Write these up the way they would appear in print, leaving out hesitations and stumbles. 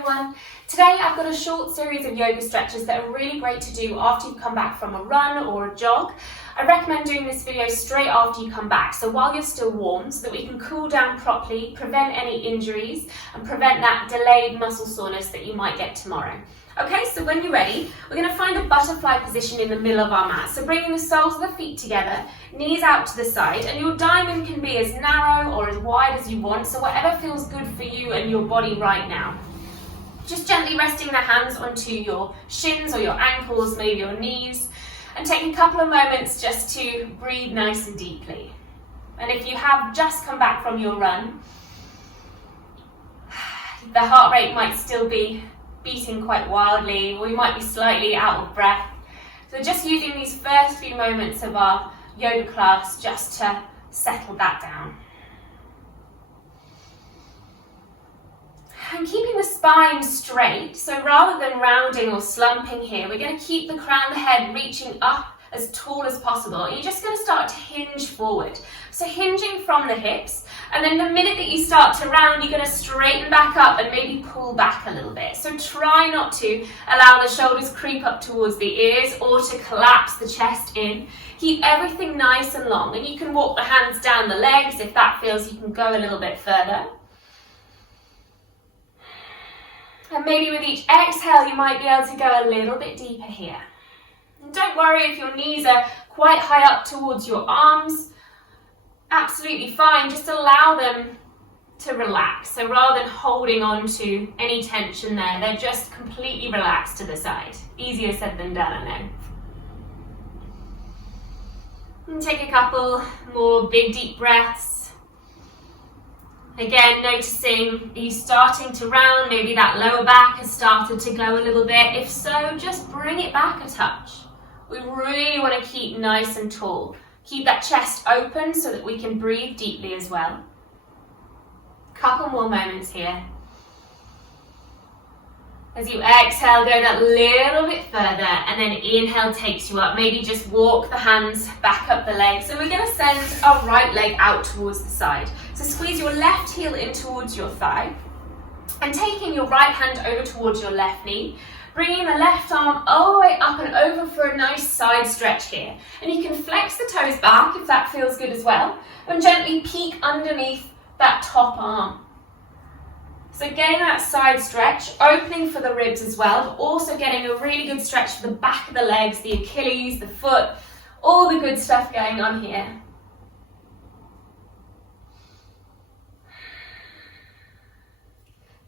everyone. Today I've got a short series of yoga stretches that are really great to do after you come back from a run or a jog. I recommend doing this video straight after you come back, so while you're still warm, so that we can cool down properly, prevent any injuries and prevent that delayed muscle soreness that you might get tomorrow. Okay, so when you're ready, we're going to find a butterfly position in the middle of our mat. So bringing the soles of the feet together, knees out to the side, and your diamond can be as narrow or as wide as you want, so whatever feels good for you and your body right now. Just gently resting the hands onto your shins or your ankles, maybe your knees, and take a couple of moments just to breathe nice and deeply. And if you have just come back from your run, the heart rate might still be beating quite wildly, or you might be slightly out of breath. So just using these first few moments of our yoga class just to settle that down. And keeping the spine straight, so rather than rounding or slumping here, we're going to keep the crown of the head reaching up as tall as possible. And you're just going to start to hinge forward. So hinging from the hips, and then the minute that you start to round, you're going to straighten back up and maybe pull back a little bit. So try not to allow the shoulders creep up towards the ears or to collapse the chest in. Keep everything nice and long, and you can walk the hands down the legs. If that feels, you can go a little bit further. And maybe with each exhale, you might be able to go a little bit deeper here. And don't worry if your knees are quite high up towards your arms. Absolutely fine, just allow them to relax. So rather than holding on to any tension there, they're just completely relaxed to the side. Easier said than done, I know. And take a couple more big deep breaths. Again, noticing, are you starting to round? Maybe that lower back has started to go a little bit. If so, just bring it back a touch. We really want to keep nice and tall. Keep that chest open so that we can breathe deeply as well. Couple more moments here. As you exhale, go that little bit further, and then inhale takes you up. Maybe just walk the hands back up the legs. So we're going to send our right leg out towards the side. So squeeze your left heel in towards your thigh, and taking your right hand over towards your left knee, bringing the left arm all the way up and over for a nice side stretch here. And you can flex the toes back if that feels good as well, and gently peek underneath that top arm. So getting that side stretch, opening for the ribs as well, but also getting a really good stretch for the back of the legs, the Achilles, the foot, all the good stuff going on here.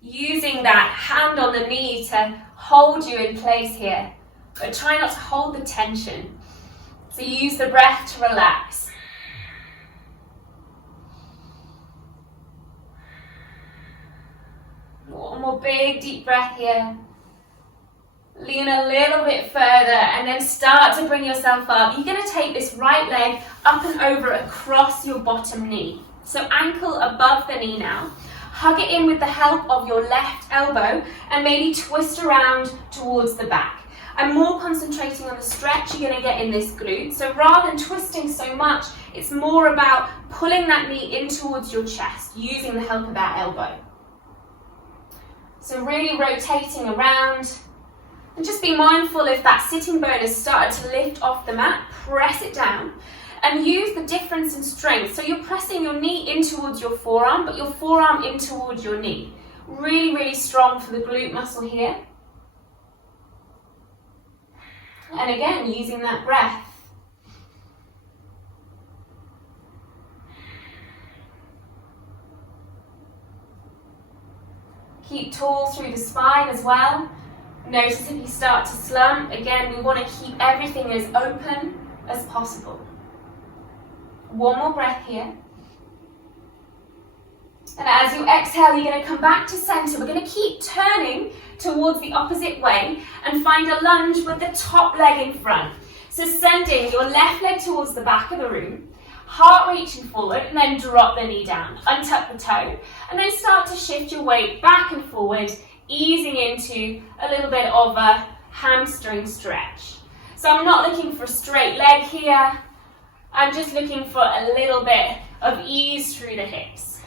Using that hand on the knee to hold you in place here, but try not to hold the tension. So use the breath to relax. One more big deep breath here. Lean a little bit further and then start to bring yourself up. You're going to take this right leg up and over across your bottom knee. So ankle above the knee now. Hug it in with the help of your left elbow and maybe twist around towards the back. I'm more concentrating on the stretch you're going to get in this glute. So rather than twisting so much, it's more about pulling that knee in towards your chest, using the help of that elbow. So really rotating around, and just be mindful if that sitting bone has started to lift off the mat, press it down and use the difference in strength. So you're pressing your knee in towards your forearm, but your forearm in towards your knee. Really, really strong for the glute muscle here. And again, using that breath. Keep tall through the spine as well. Notice if you start to slump, again, we want to keep everything as open as possible. One more breath here. And as you exhale, you're going to come back to center. We're going to keep turning towards the opposite way and find a lunge with the top leg in front. So sending your left leg towards the back of the room, heart reaching forward, and then drop the knee down. Untuck the toe, and then start to shift your weight back and forward, easing into a little bit of a hamstring stretch. So I'm not looking for a straight leg here. I'm just looking for a little bit of ease through the hips.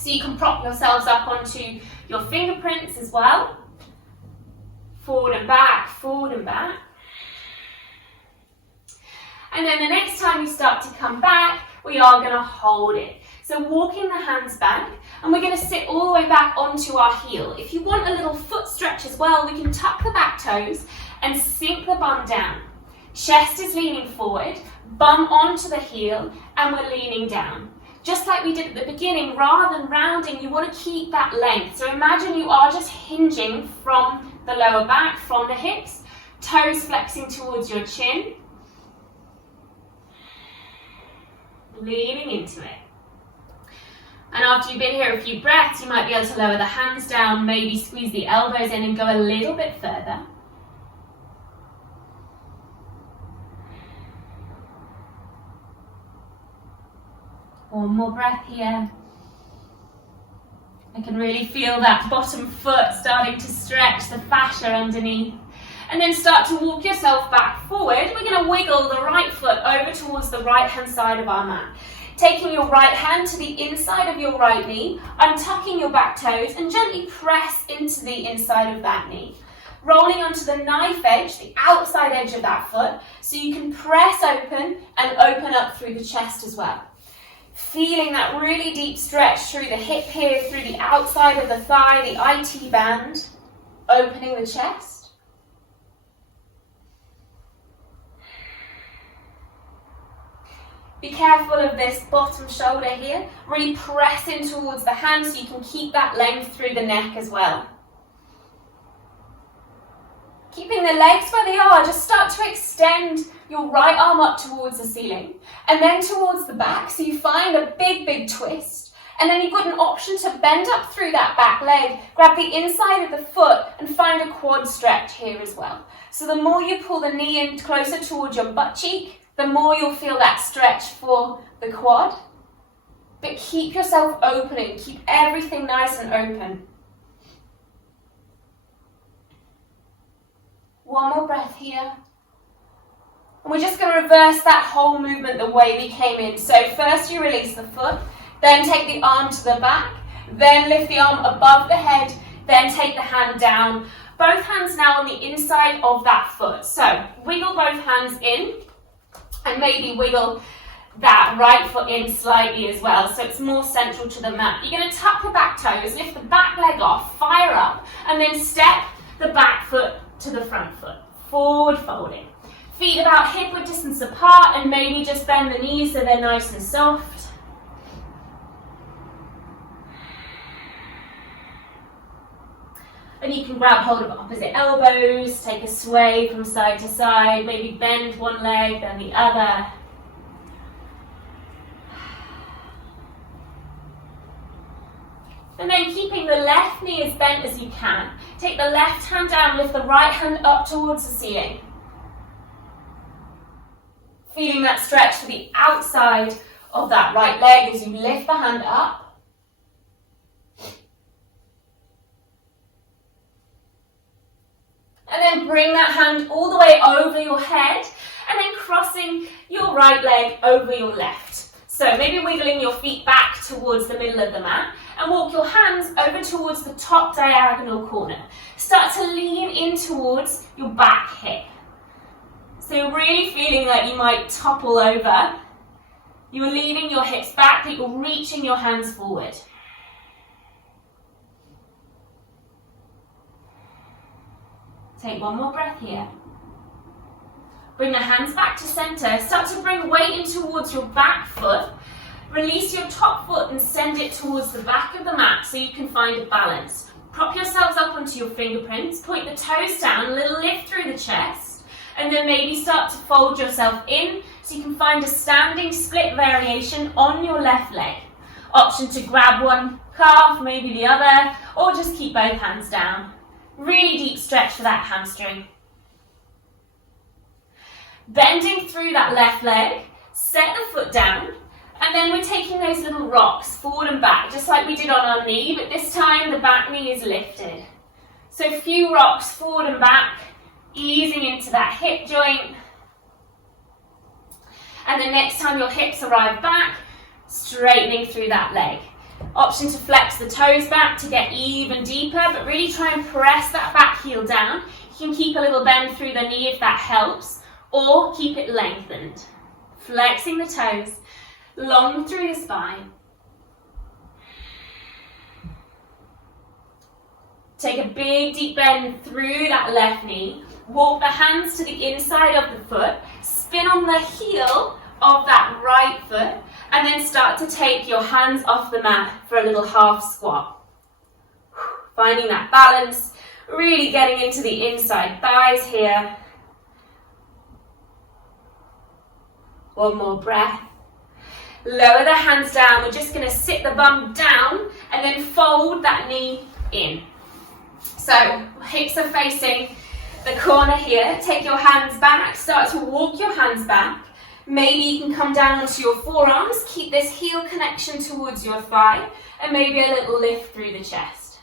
So you can prop yourselves up onto your fingerprints as well. Forward and back, forward and back. And then the next time you start to come back, we are going to hold it. So walking the hands back, and we're going to sit all the way back onto our heel. If you want a little foot stretch as well, we can tuck the back toes and sink the bum down. Chest is leaning forward, bum onto the heel, and we're leaning down. Just like we did at the beginning, rather than rounding, you want to keep that length. So imagine you are just hinging from the lower back, from the hips, toes flexing towards your chin, leaning into it. And after you've been here a few breaths, you might be able to lower the hands down, maybe squeeze the elbows in and go a little bit further. One more breath here. I can really feel that bottom foot starting to stretch the fascia underneath. And then start to walk yourself back forward. We're going to wiggle the right foot over towards the right hand side of our mat. Taking your right hand to the inside of your right knee, untucking your back toes and gently press into the inside of that knee. Rolling onto the knife edge, the outside edge of that foot, so you can press open and open up through the chest as well. Feeling that really deep stretch through the hip here, through the outside of the thigh, the IT band, opening the chest. Be careful of this bottom shoulder here. Really press in towards the hand so you can keep that length through the neck as well. Keeping the legs where they are, just start to extend your right arm up towards the ceiling and then towards the back, so you find a big twist. And then you've got an option to bend up through that back leg, grab the inside of the foot and find a quad stretch here as well. So the more you pull the knee in closer towards your butt cheek, the more you'll feel that stretch for the quad. But keep yourself opening, keep everything nice and open. One more breath here. And we're just going to reverse that whole movement the way we came in. So first you release the foot, then take the arm to the back, then lift the arm above the head, then take the hand down. Both hands now on the inside of that foot. So wiggle both hands in and maybe wiggle that right foot in slightly as well, so it's more central to the mat. You're going to tuck the back toes, lift the back leg off, fire up, and then step the back foot to the front foot, forward folding. Feet about hip-width distance apart and maybe just bend the knees so they're nice and soft. And you can grab hold of opposite elbows, take a sway from side to side, maybe bend one leg, then the other. And then keeping the left knee as bent as you can. Take the left hand down, lift the right hand up towards the ceiling. Feeling that stretch for the outside of that right leg as you lift the hand up. And then bring that hand all the way over your head and then crossing your right leg over your left. So maybe wiggling your feet back towards the middle of the mat and walk your hands over towards the top diagonal corner. Start to lean in towards your back hip. So you're really feeling like you might topple over. You're leaning your hips back, but you're reaching your hands forward. Take one more breath here. Bring the hands back to center. Start to bring weight in towards your back foot. Release your top foot and send it towards the back of the mat so you can find a balance. Prop yourselves up onto your fingerprints. Point the toes down, a little lift through the chest. And then maybe start to fold yourself in so you can find a standing split variation on your left leg. Option to grab one calf, maybe the other, or just keep both hands down. Really deep stretch for that hamstring. Bending through that left leg, set the foot down, and then we're taking those little rocks forward and back, just like we did on our knee, but this time the back knee is lifted. So a few rocks forward and back, easing into that hip joint. And the next time your hips arrive back, straightening through that leg. Option to flex the toes back to get even deeper, but really try and press that back heel down. You can keep a little bend through the knee if that helps, or keep it lengthened. Flexing the toes, long through the spine. Take a big deep bend through that left knee. Walk the hands to the inside of the foot. Spin on the heel of that right foot. And then start to take your hands off the mat for a little half squat. Finding that balance. Really getting into the inside thighs here. One more breath. Lower the hands down. We're just going to sit the bum down and then fold that knee in. So hips are facing the corner here. Take your hands back. Start to walk your hands back. Maybe you can come down onto your forearms. Keep this heel connection towards your thigh. And maybe a little lift through the chest.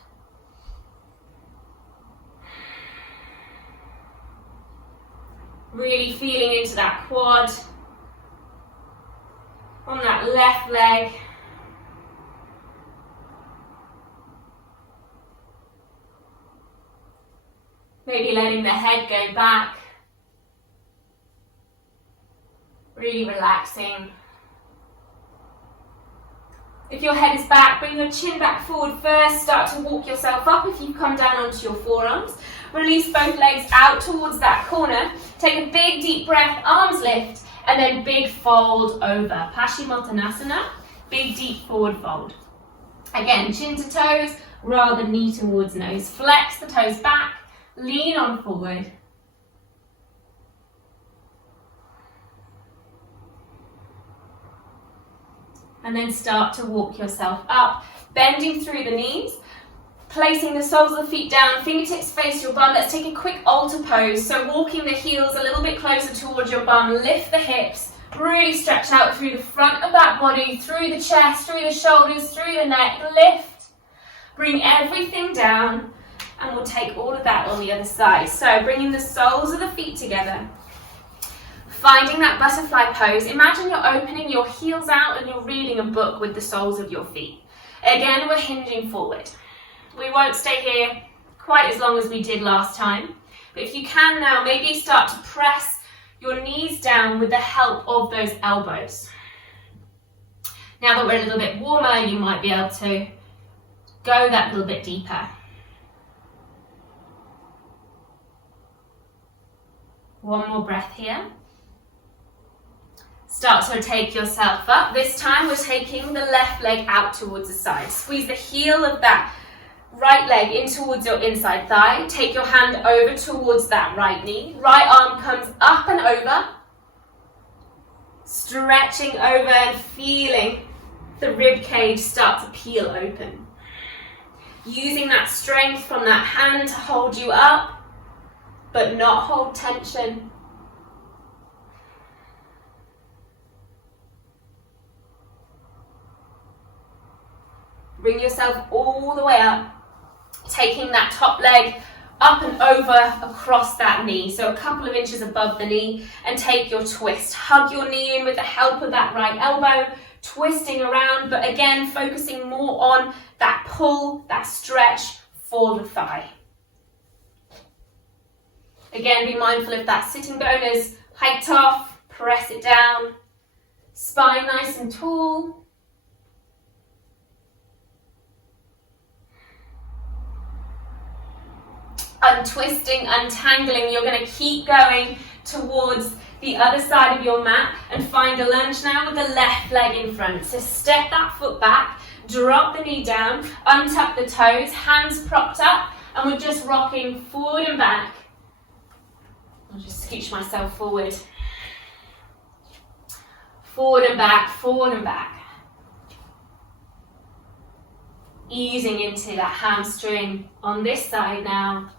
Really feeling into that quad. On that left leg. Maybe letting the head go back. Really relaxing. If your head is back, bring your chin back forward first. Start to walk yourself up if you come down onto your forearms. Release both legs out towards that corner. Take a big deep breath, arms lift, and then big fold over. Paschimottanasana, big deep forward fold. Again, chin to toes, rather knee towards nose. Flex the toes back, lean on forward. And then start to walk yourself up, bending through the knees, placing the soles of the feet down, fingertips face your bum. Let's take a quick altar pose. So walking the heels a little bit closer towards your bum, lift the hips, really stretch out through the front of that body, through the chest, through the shoulders, through the neck, lift. Bring everything down, and we'll take all of that on the other side. So bringing the soles of the feet together. Finding that butterfly pose, imagine you're opening your heels out and you're reading a book with the soles of your feet. Again, we're hinging forward. We won't stay here quite as long as we did last time, but if you can now, maybe start to press your knees down with the help of those elbows. Now that we're a little bit warmer, you might be able to go that little bit deeper. One more breath here. Start to take yourself up. This time we're taking the left leg out towards the side. Squeeze the heel of that right leg in towards your inside thigh. Take your hand over towards that right knee. Right arm comes up and over. Stretching over and feeling the rib cage start to peel open. Using that strength from that hand to hold you up, but not hold tension. Bring yourself all the way up, taking that top leg up and over across that knee, so a couple of inches above the knee, and take your twist. Hug your knee in with the help of that right elbow, twisting around, but again, focusing more on that pull, that stretch for the thigh. Again, be mindful if that sitting bone is hiked off, press it down, spine nice and tall. Untwisting, untangling, you're going to keep going towards the other side of your mat and find a lunge now with the left leg in front. So step that foot back, drop the knee down, untuck the toes, hands propped up, and we're just rocking forward and back. I'll just scooch myself forward. Forward and back, forward and back. Easing into that hamstring on this side now.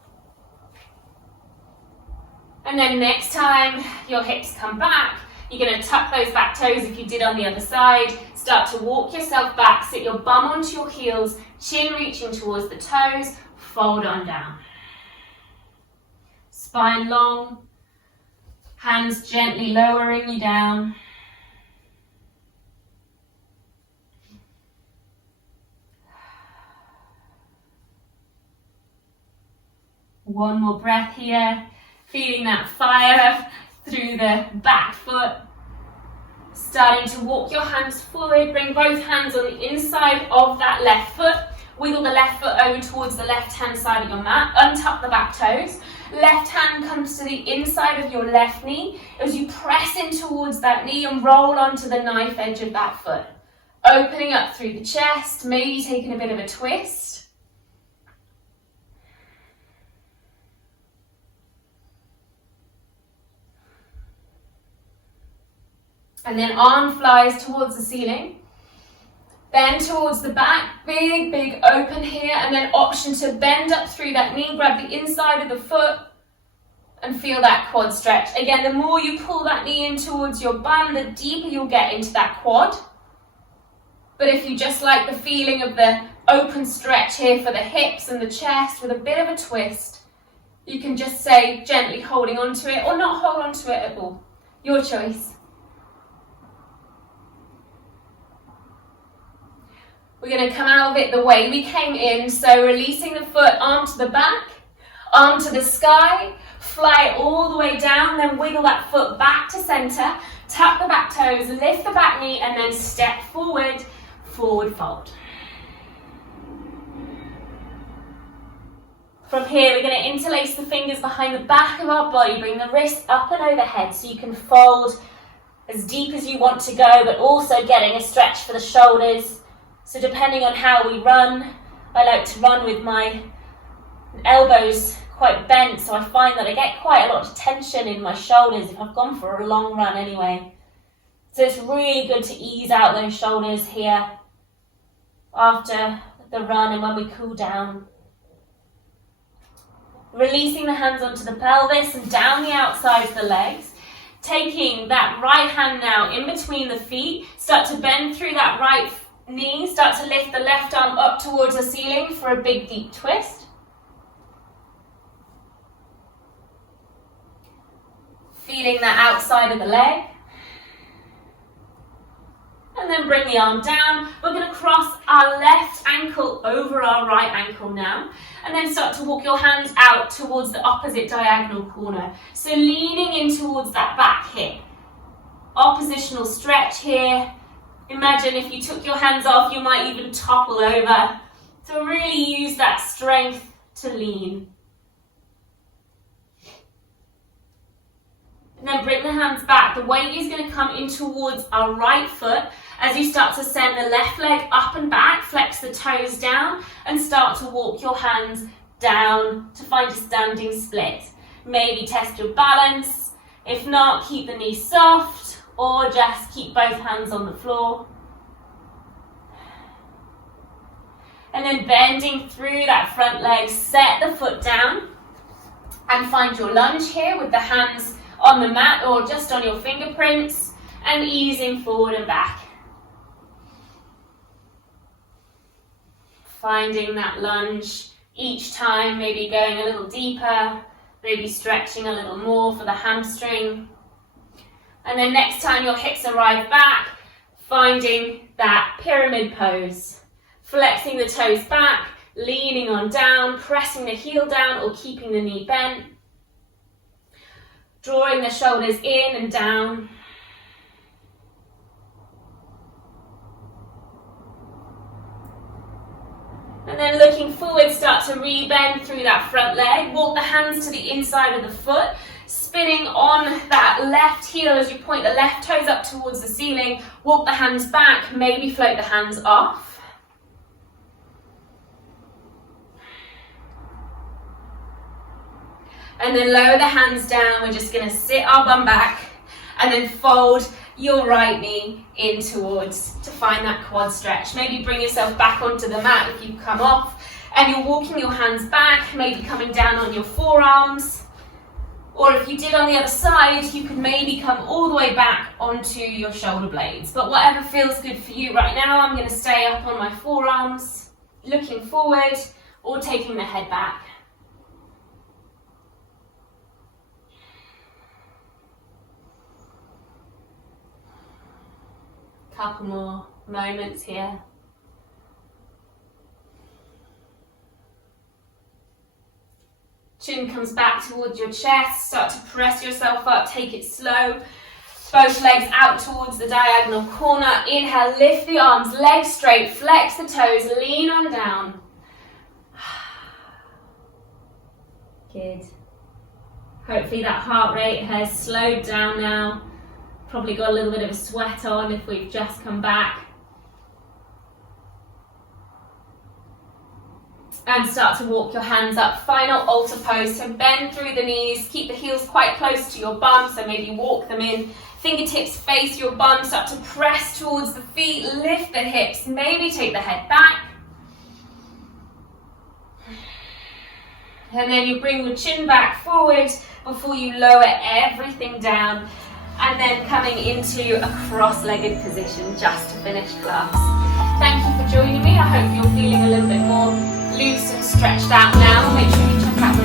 And then next time your hips come back, you're going to tuck those back toes if you did on the other side. Start to walk yourself back, sit your bum onto your heels, chin reaching towards the toes, fold on down. Spine long, hands gently lowering you down. One more breath here. Feeling that fire through the back foot. Starting to walk your hands forward. Bring both hands on the inside of that left foot. Wiggle the left foot over towards the left-hand side of your mat. Untuck the back toes. Left hand comes to the inside of your left knee as you press in towards that knee and roll onto the knife edge of that foot. Opening up through the chest, maybe taking a bit of a twist. And then arm flies towards the ceiling. Then towards the back, big, big open here, and then option to bend up through that knee, grab the inside of the foot, and feel that quad stretch. Again, the more you pull that knee in towards your bum, the deeper you'll get into that quad. But if you just like the feeling of the open stretch here for the hips and the chest with a bit of a twist, you can just say gently holding onto it or not hold onto it at all. Your choice. We're going to come out of it the way we came in, so releasing the foot, arm to the back, arm to the sky, fly all the way down, then wiggle that foot back to center, tuck the back toes, lift the back knee, and then step forward, forward fold. From here, we're going to interlace the fingers behind the back of our body, bring the wrists up and overhead so you can fold as deep as you want to go, but also getting a stretch for the shoulders. So depending on how we run, I like to run with my elbows quite bent, so I find that I get quite a lot of tension in my shoulders if I've gone for a long run anyway. So it's really good to ease out those shoulders here after the run and when we cool down. Releasing the hands onto the pelvis and down the outsides of the legs. Taking that right hand now in between the feet, start to bend through that right knee, start to lift the left arm up towards the ceiling for a big deep twist. Feeling that outside of the leg. And then bring the arm down. We're going to cross our left ankle over our right ankle now. And then start to walk your hands out towards the opposite diagonal corner. So leaning in towards that back hip. Oppositional stretch here. Imagine if you took your hands off, you might even topple over. So really use that strength to lean. And then bring the hands back. The weight is going to come in towards our right foot as you start to send the left leg up and back, flex the toes down and start to walk your hands down to find a standing split. Maybe test your balance. If not, keep the knees soft or just keep both hands on the floor. And then bending through that front leg, set the foot down and find your lunge here with the hands on the mat or just on your fingerprints and easing forward and back. Finding that lunge each time, maybe going a little deeper, maybe stretching a little more for the hamstring. And then next time your hips arrive back, finding that pyramid pose. Flexing the toes back, leaning on down, pressing the heel down or keeping the knee bent. Drawing the shoulders in and down. And then looking forward, start to re-bend through that front leg. Walk the hands to the inside of the foot. Spinning on that left heel as you point the left toes up towards the ceiling. Walk the hands back, maybe float the hands off. And then lower the hands down. We're just going to sit our bum back and then fold your right knee in towards to find that quad stretch. Maybe bring yourself back onto the mat if you come off and you're walking your hands back, maybe coming down on your forearms. Or if you did on the other side, you could maybe come all the way back onto your shoulder blades. But whatever feels good for you right now, I'm going to stay up on my forearms, looking forward or taking the head back. Couple more moments here. Chin comes back towards your chest. Start to press yourself up. Take it slow. Both legs out towards the diagonal corner. Inhale, lift the arms, legs straight, flex the toes, lean on down. Good. Hopefully that heart rate has slowed down now. Probably got a little bit of a sweat on if we've just come back. And start to walk your hands up. Final altar pose. So bend through the knees. Keep the heels quite close to your bum. So maybe walk them in. Fingertips face your bum. Start to press towards the feet. Lift the hips. Maybe take the head back. And then you bring your chin back forward before you lower everything down. And then coming into a cross-legged position just to finish class. Thank you for joining me. I hope you're feeling a little bit more loose and stretched out now. Make sure you check out